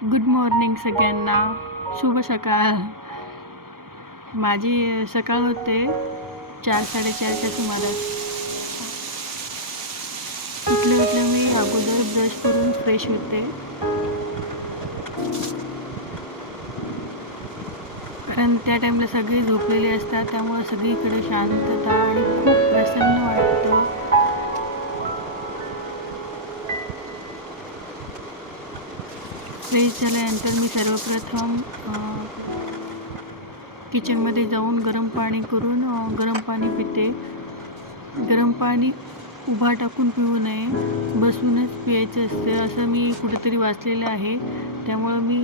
Good morning सगळ्यांना. शुभ सकाळ. माझी सकाळ होते 4-4:30च्या सुमारास. उठले मी अगोदर ब्रश करून फ्रेश होते, कारण त्या टाईमला सगळे झोपलेले असतात, त्यामुळे सगळीकडे शांतता आणि खूप प्रसन्न वाटतं. फ्रेश झाल्यानंतर मी सर्वप्रथम किचनमध्ये जाऊन गरम पाणी करून गरम पाणी पिते. गरम पाणी उभा टाकून पिऊ नये, बसूनच पियायचं असतं असं मी कुठेतरी वाचलेलं आहे. त्यामुळं मी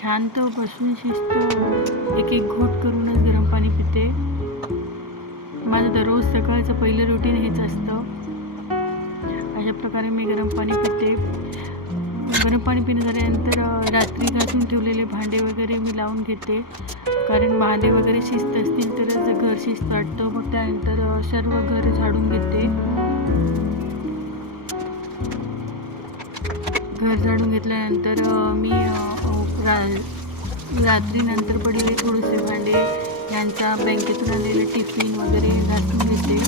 शांत बसून शिस्त एक एक घोट करूनच गरम पाणी पिते. माझं दररोज सकाळचं पहिलं रुटीन हेच असतं. अशा प्रकारे मी गरम पाणी पिते. गरम पाणी पिणं झाल्यानंतर रात्री घासून ठेवलेले भांडे वगैरे मी लावून घेते, कारण भांडे वगैरे शिस्त असतील तरच घर शिस्त वाटतं. मग त्यानंतर सर्व घर झाडून घेते. घर झाडून घेतल्यानंतर मी रात्रीनंतर पडलेले थोडेसे भांडे, यांचा बँकेतून आलेले टिफिन वगैरे घासून घेते.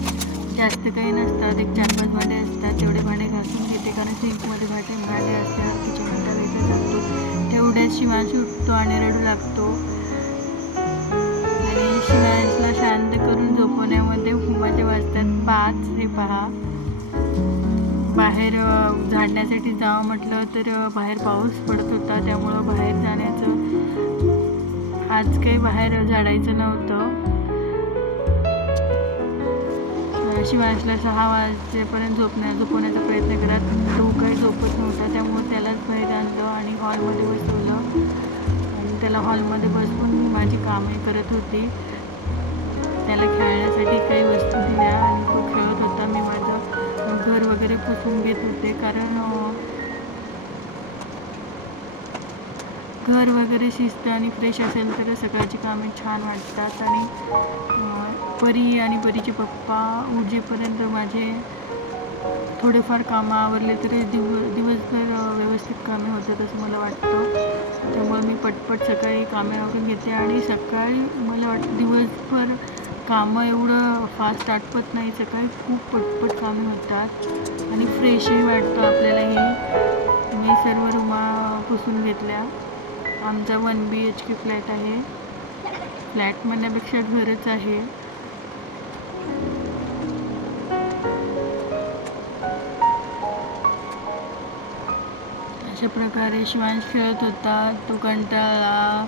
जास्त काही नसतात, एक 4-5 भांडे असतात, तेवढे भांडे घासून घेते, कारण सिंकमध्ये भांडे असतात, किचनमध्ये वेगळं जातो. तेवढ्यात शिवांश उठतो आणि रडू लागतो, आणि शिवांशला शांत करून झोपवण्यामध्ये माझे वाजतात 5. हे पहा, बाहेर झाडण्यासाठी जावं म्हटलं तर बाहेर पाऊस पडत होता, त्यामुळं बाहेर जाण्याचं आज काही बाहेर झाडायचं नव्हतं. शिवांशला 6 वाजेपर्यंत झोपवण्याचा प्रयत्न करा, तो काही झोपत नव्हता, त्यामुळे त्यालाच बाहेर आणलं आणि हॉलमध्ये बसवलं, आणि त्याला हॉलमध्ये बसवून मी माझी कामे करत होती. त्याला खेळण्यासाठी काही वस्तू दिल्या आणि तो खेळत होता. मी माझं घर वगैरे पुसून घेत होते, कारण घर वगैरे शिस्त आणि फ्रेश असेल तर सकाळची कामे छान वाटतात. आणि परी आणि परीचे पप्पा उठेपर्यंत माझे थोडेफार कामं आवरले तरी दिवसभर व्यवस्थित कामे होतात असं मला वाटतं. त्यामुळे मी पटपट सकाळी कामे आवरून घेते, आणि सकाळी मला वाटतं दिवसभर कामं एवढं फास्ट आटपत नाही, सकाळी खूप पटपट कामे होतात आणि फ्रेशही वाटतं आपल्यालाही. मी सर्व रूमा पुसून घेतल्या. आमचा 1 BHK फ्लॅट आहे. फ्लॅट म्हणण्यापेक्षा घरच आहे. अशा प्रकारे शिवांश खेळत होता. तो कंटाळला,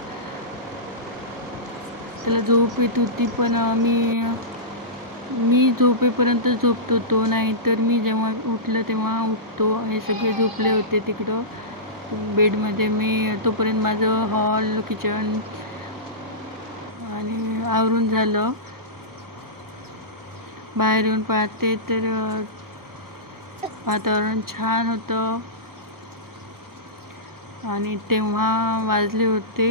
त्याला झोप येत होती, पण मी झोपेपर्यंत झोपतो तो, नाही तर मी जेव्हा उठलं तेव्हा उठतो. हे सगळे झोपले होते तिकडं बेडमध्ये. मी तोपर्यंत माझं हॉल, किचन आणि आवरून झालं. बाहेर येऊन पाहते तर वातावरण छान होतं, आणि तेव्हा वाजले होते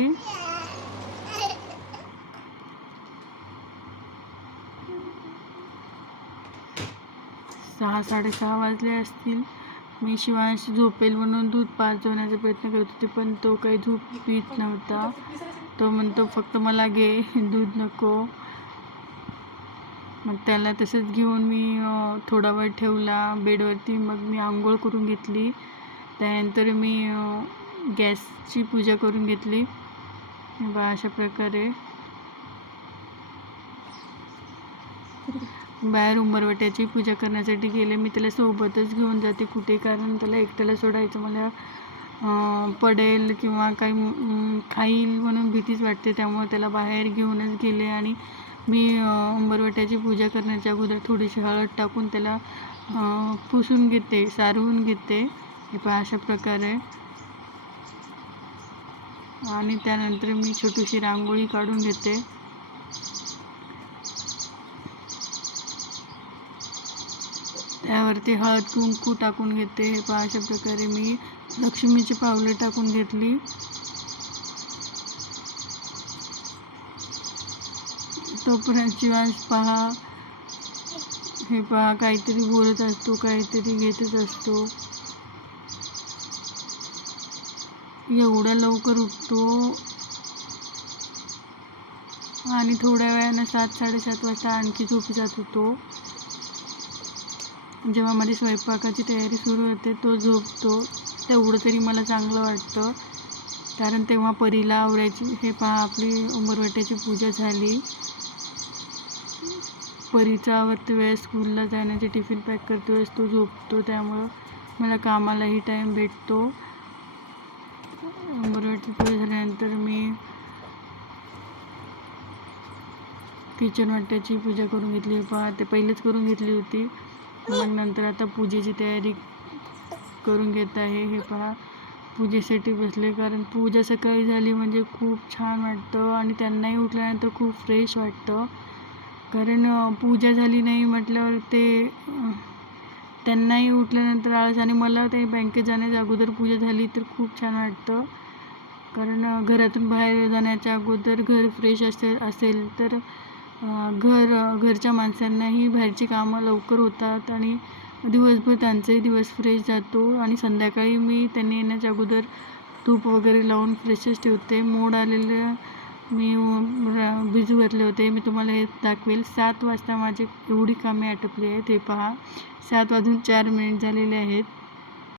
6-6:30 वाजले असतील. मी शिवांश झोपेल म्हणून दूध पाजवण्याचा प्रयत्न करत होते, पण तो काही दूध पीत नव्हता. तो म्हणतो फक्त मला घे, दूध नको. मग त्याला तसंच घेऊन मी थोडा वेळ ठेवला बेडवरती. मग मी आंघोळ करून घेतली. त्यानंतर मी गॅसची पूजा करून घेतली. अशा प्रकारे बाहेर उंबरवट्याची पूजा करण्यासाठी गेले. मी त्याला सोबतच घेऊन जाते कुठे, कारण त्याला एकट्याला सोडायचं मला पडेल किंवा काही खाईल म्हणून भीतीच वाटते. त्यामुळे त्याला बाहेर घेऊनच गेले, आणि मी उंबरवट्याची पूजा करण्याच्या अगोदर थोडीशी हळद टाकून त्याला पुसून घेते, सारवून घेते. हे पहा अशा प्रकारे. आणि त्यानंतर मी छोटीशी रांगोळी काढून घेते. त्यावरती हळद कुंकू टाकून घेते. हे पहा अशा प्रकारे मी लक्ष्मीची पावले टाकून घेतली. तोपर्यंत शिवांश पहा, हे पहा काहीतरी बोलत असतो, काहीतरी घेतच असतो. एवढ्या लवकर उठतो आणि थोड्या वेळानं 7-7:30 वाजता आणखी झोपी जात होतो. जेव्हा माझी स्वयंपाकाची तयारी सुरू होते तो झोपतो. तेवढं तरी मला चांगलं वाटतं, कारण तेव्हा परीला आवरायची. हे पहा, आपली उंबरवट्याची पूजा झाली. परीचा आवरते वेळेस स्कूलला जाण्याचे टिफिन पॅक करते वेळेस तो झोपतो, त्यामुळं मला कामालाही टाईम भेटतो. उंबरवट्याची पूजा झाल्यानंतर मी किचन वाट्याची पूजा करून घेतली. पहा, ते पहिलेच करून घेतली होती, मग नंतर आता पूजेची तयारी करून घेत आहे. हे पहा, पूजेसाठी बसले, कारण पूजा सकाळी झाली म्हणजे खूप छान वाटतं आणि त्यांनाही उठल्यानंतर खूप फ्रेश वाटतं. कारण पूजा झाली नाही म्हटल्यावर ते त्यांनाही उठल्यानंतर आळस, आणि मला ते बँकेत जाण्याच्या अगोदर पूजा झाली तर खूप छान वाटतं. कारण घरातून बाहेर जाण्याच्या अगोदर घर फ्रेश असेल तर घरच्या माणसांनाही बाहेरची कामं लवकर होतात आणि दिवसभर त्यांचाही दिवस फ्रेश जातो. आणि संध्याकाळी मी त्यांनी येण्याच्या अगोदर तूप वगैरे लावून फ्रेशच ठेवते. मोड आलेले मी भिजू घातले होते, मी तुम्हाला हे दाखवेल. 7 वाजता माझी एवढी कामे आटपली आहेत. हे पहा, 7 वाजून 4 मिनिट झालेले आहेत.